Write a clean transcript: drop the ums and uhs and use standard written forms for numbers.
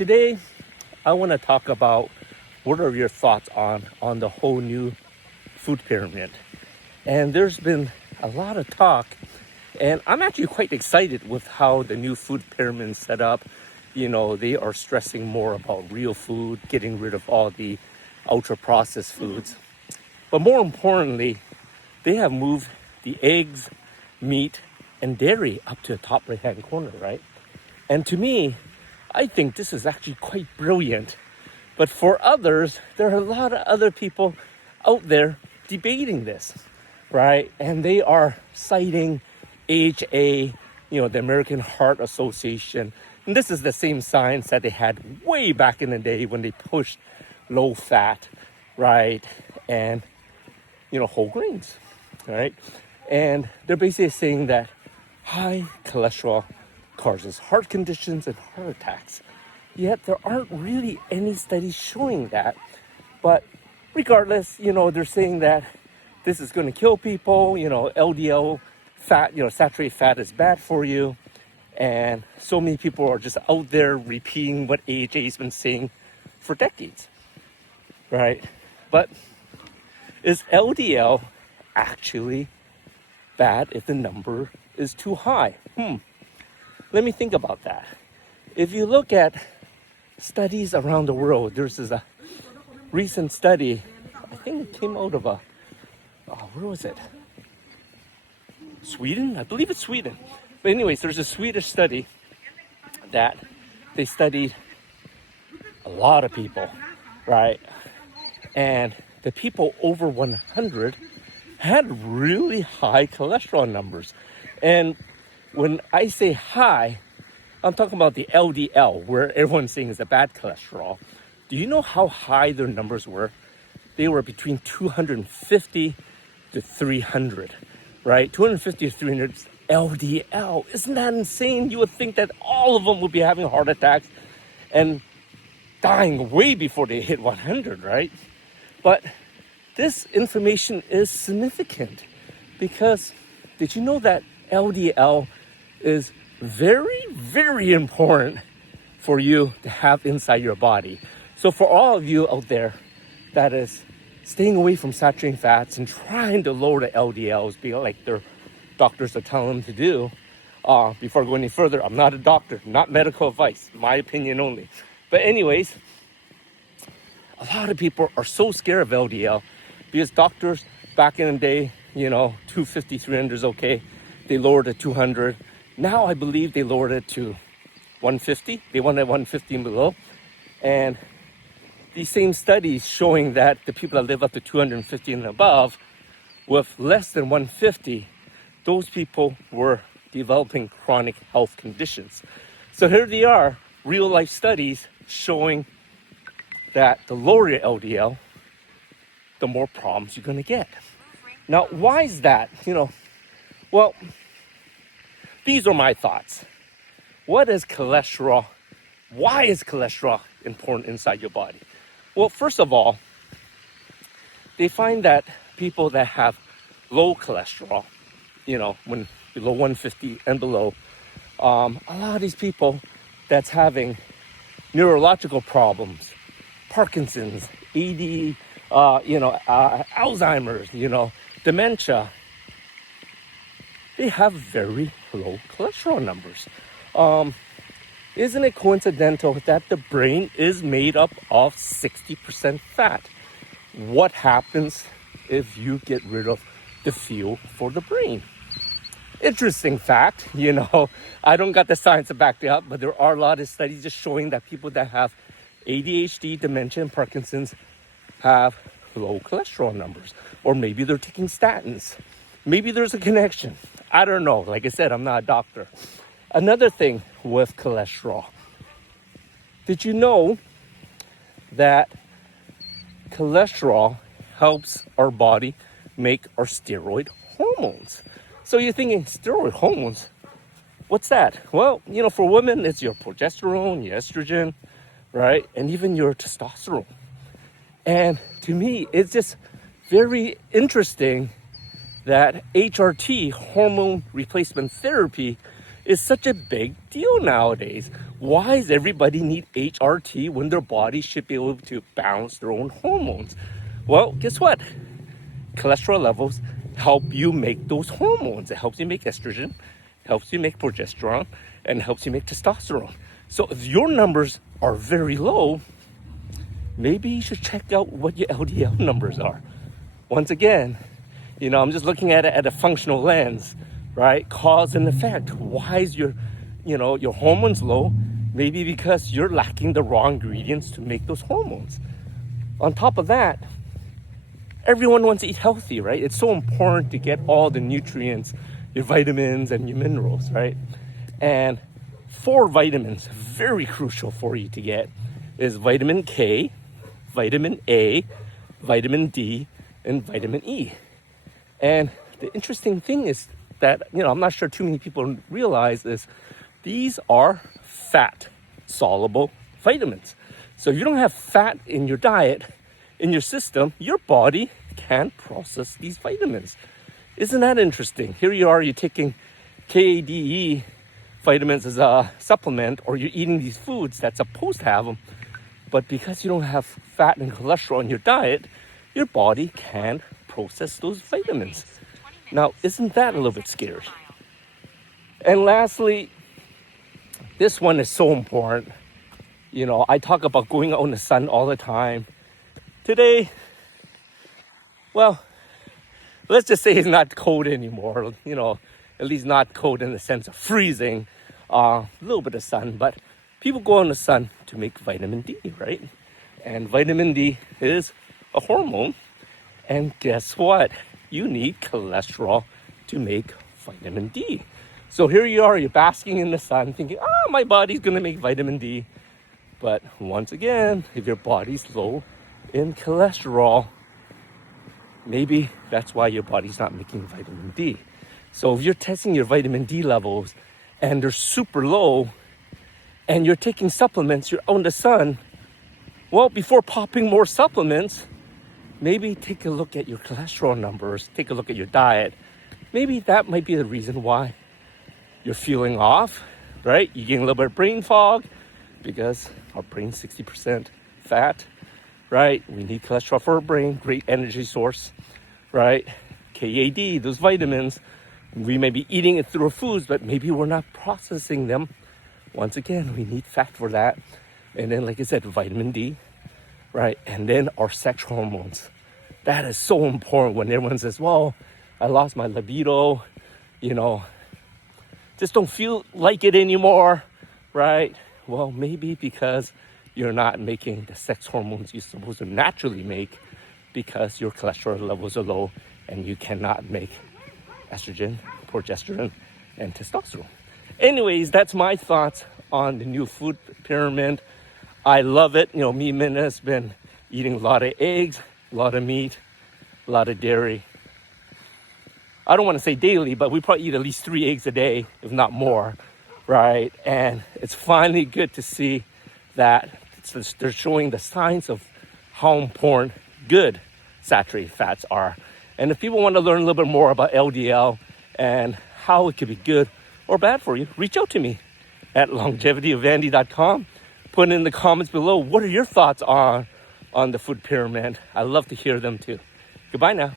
Today, I want to talk about what are your thoughts on the whole new food pyramid. And there's been a lot of talk, and I'm actually quite excited with how the new food pyramid is set up. They are stressing more about real food, getting rid of all the ultra processed foods. But more importantly, they have moved the eggs, meat, and dairy up to the top right hand corner, right? And to me, I think this is actually quite brilliant. But for others, there are a lot of other people out there debating this, right? And they are citing AHA, the American Heart Association. And this is the same science that they had way back in the day when they pushed low fat, right? And, whole grains, right? And they're basically saying that high cholesterol causes heart conditions and heart attacks. Yet there aren't really any studies showing that. But regardless, they're saying that this is going to kill people. LDL fat, saturated fat is bad for you. And so many people are just out there repeating what AHA has been saying for decades, right? But is LDL actually bad if the number is too high? Let me think about that. If you look at studies around the world, there's a recent study, I think it came out of where was it? Sweden? I believe it's Sweden. But anyways, there's a Swedish study that they studied a lot of people, right? And the people over 100 had really high cholesterol numbers. And when I say high, I'm talking about the LDL, where everyone's saying is a bad cholesterol. Do you know how high their numbers were? They were between 250 to 300, right? 250 to 300 LDL. Isn't that insane? You would think that all of them would be having heart attacks and dying way before they hit 100, right? But this information is significant because did you know that LDL is very, very important for you to have inside your body? So for all of you out there that is staying away from saturated fats and trying to lower the LDLs, be like their doctors are telling them to do, before I go any further, I'm not a doctor, not medical advice, my opinion only. But anyways, a lot of people are so scared of LDL because doctors back in the day, 250, 300 is okay. They lowered it to 200. Now I believe they lowered it to 150. They wanted 150 and below. And these same studies showing that the people that live up to 250 and above with less than 150, those people were developing chronic health conditions. So here they are, real life studies showing that the lower your LDL, the more problems you're going to get. Now, why is that? Well, these are my thoughts. What is cholesterol? Why is cholesterol important inside your body? Well, first of all, they find that people that have low cholesterol, when below 150 and below, a lot of these people that's having neurological problems, Parkinson's, AD, Alzheimer's, dementia, they have very low cholesterol numbers. Isn't it coincidental that the brain is made up of 60% fat? What happens if you get rid of the fuel for the brain? Interesting fact, I don't got the science to back it up, but there are a lot of studies just showing that people that have ADHD, dementia, and Parkinson's have low cholesterol numbers. Or maybe they're taking statins. Maybe there's a connection. I don't know. Like I said, I'm not a doctor. Another thing with cholesterol. Did you know that cholesterol helps our body make our steroid hormones? So you're thinking, steroid hormones? What's that? Well, for women, it's your progesterone, your estrogen, right? And even your testosterone. And to me, it's just very interesting that HRT, hormone replacement therapy, is such a big deal nowadays. Why does everybody need HRT when their body should be able to balance their own hormones? Well, guess what? Cholesterol levels help you make those hormones. It helps you make estrogen, helps you make progesterone, and helps you make testosterone. So if your numbers are very low, maybe you should check out what your LDL numbers are. Once again, I'm just looking at it at a functional lens, right? Cause and effect. Why is your hormones low? Maybe because you're lacking the raw ingredients to make those hormones. On top of that, everyone wants to eat healthy, right? It's so important to get all the nutrients, your vitamins and your minerals, right? And 4 vitamins, very crucial for you to get, is vitamin K, vitamin A, vitamin D, and vitamin E. And the interesting thing is that, I'm not sure too many people realize is these are fat soluble vitamins. So if you don't have fat in your diet, in your system, your body can't process these vitamins. Isn't that interesting? Here you are, you're taking KADE vitamins as a supplement, or you're eating these foods that's supposed to have them, but because you don't have fat and cholesterol in your diet, your body can't process those vitamins. Now, isn't that a little bit scary? And lastly, this one is so important. I talk about going out in the sun all the time. Today, well, let's just say it's not cold anymore, at least not cold in the sense of freezing, a little bit of sun, but people go in the sun to make vitamin D, right? And vitamin D is a hormone. And guess what? You need cholesterol to make vitamin D. So here you are, you're basking in the sun thinking, my body's going to make vitamin D. But once again, if your body's low in cholesterol, maybe that's why your body's not making vitamin D. So if you're testing your vitamin D levels and they're super low and you're taking supplements, you're out in the sun, well, before popping more supplements, maybe take a look at your cholesterol numbers, take a look at your diet. Maybe that might be the reason why you're feeling off, right? You're getting a little bit of brain fog because our brain's 60% fat, right? We need cholesterol for our brain, great energy source, right? KAD, those vitamins, we may be eating it through our foods, but maybe we're not processing them. Once again, we need fat for that. And then, like I said, vitamin D, right? And then our sex hormones. That is so important when everyone says, well, I lost my libido, just don't feel like it anymore, right? Well, maybe because you're not making the sex hormones you're supposed to naturally make because your cholesterol levels are low and you cannot make estrogen, progesterone, and testosterone. Anyways, that's my thoughts on the new food pyramid. I love it. Me and Minna has been eating a lot of eggs, a lot of meat, a lot of dairy. I don't want to say daily, but we probably eat at least 3 eggs a day, if not more, right? And it's finally good to see that they're showing the signs of how important good saturated fats are. And if people want to learn a little bit more about LDL and how it could be good or bad for you, reach out to me at longevityofandy.com. Put in the comments below, what are your thoughts on the food pyramid? I love to hear them too. Goodbye now.